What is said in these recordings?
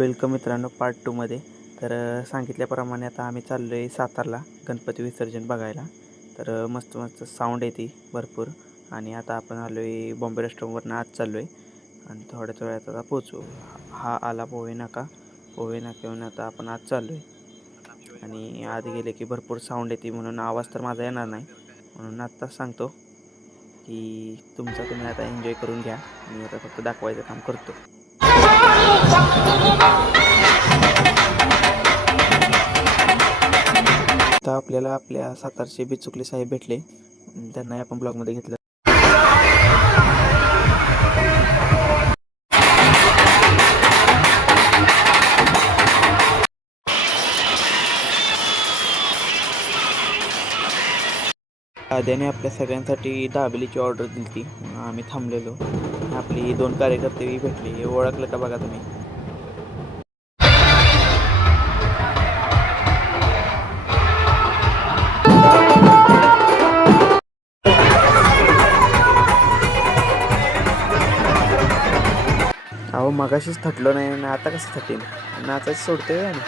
Welcome मित्रांनो part 2मध्ये. तर सांगितल्याप्रमाणे आता आम्ही चाललो आहे सातारला गणपती विसर्जन बघायला. तर मस्त मस्त साऊंड येते भरपूर. आणि आता आपण आलो आहे बॉम्बे रेस्टॉरंटवरनं आज चाललो आहे आणि थोड्याच वेळात आता पोचू. हा आला पोहे नाका. पोहे नाक्याहून आता आपण आज चाललो आहे आणि आत गेले की भरपूर साऊंड येते म्हणून आवाज तर माझा येणार नाही, म्हणून आत्ताच सांगतो की तुमचा तुम्ही आता एन्जॉय करून घ्या. मी आता फक्त दाखवायचं काम करतो. आता आपल्याला आपल्या सातारचे बिचुकले साहेब भेटले, त्यांनाही आपण ब्लॉगमध्ये घेतलं. आद्याने आपल्या सगळ्यांसाठी दाबेलीची ऑर्डर दिली ती, आम्ही थांबलेलो. आपली 2 कार्यकर्तेही भेटले. ओळखलं का बघा तुम्ही. अहो मगाशीच थटलो नाही ना, आता कसं थटेल. नाचायचं सोडतोय आणि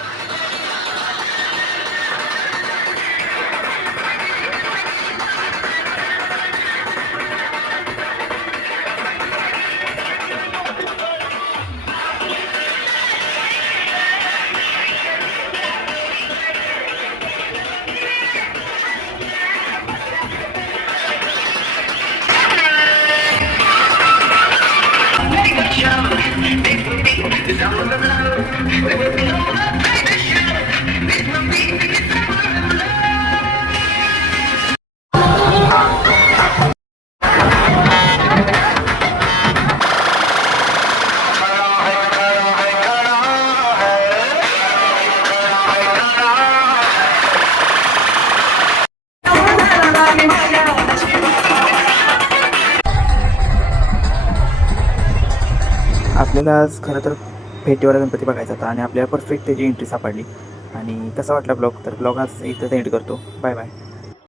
आपल्याला आज खरं तर फेटीवाला गणपती बघायचा होता आणि आपल्याला परफेक्ट त्याची एंट्री सापडली. आणि कसा वाटला ब्लॉग, तर ब्लॉग आज इथं एंड करतो. Bye bye.